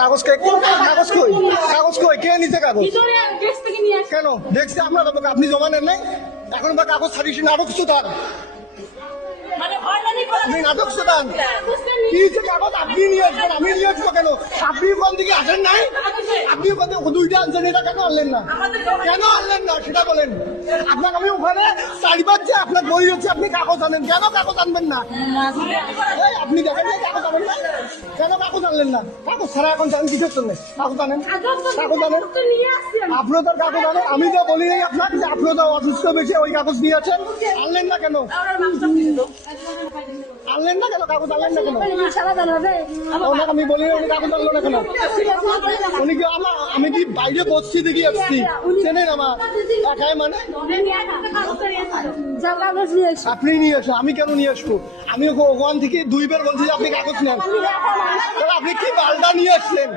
কাগজ কই কে নিচে কাগজ কেন দেখছি আপনার আপনি জমা নেন নাই এখন বা কাগজ ছাড়িয়েছেন আরো কিছু তার আপনি নাটক শোনান কি যে কাগজ আপনি নিয়ে আসবেন আমি নিয়ে আসবো কেন আপনি কোন দিকে আসেন নাই আপনি দুইটা আনছেন এটা কেন আনলেন না সেটা বলেন আপনার আমি ওখানে চারিবার যে আপনার বই হচ্ছে আপনি কাগজ আনেন কেন কাগজ আনবেন না আপনি দেখেন কাগজ আনেন না কেন কাগজ আনলেন না কাগজ ছাড়া এখন জানেন কিসের জন্য কাগজ আনেন আপনিও তার কাগজ আনেন আমি তো বলি নাই আপনার যে আপনিও তো অসুস্থ বেশি ওই কাগজ নিয়ে আছেন আনলেন না কেন আনলেন না কেন কাগজ আনলেন না কেন আমি বলি উনি কাগজ আনলো না কেন উনি কি আমি কি বাইরে বসছি দেখি আসছি চেনেন আমার একাই মানে আপনি নিয়ে আসো আমি কেন নিয়ে আসবো আমি ওখান থেকে দুইবার বলছি যে আপনি কাগজ নেন আপনি কি বালটা নিয়ে আসলেন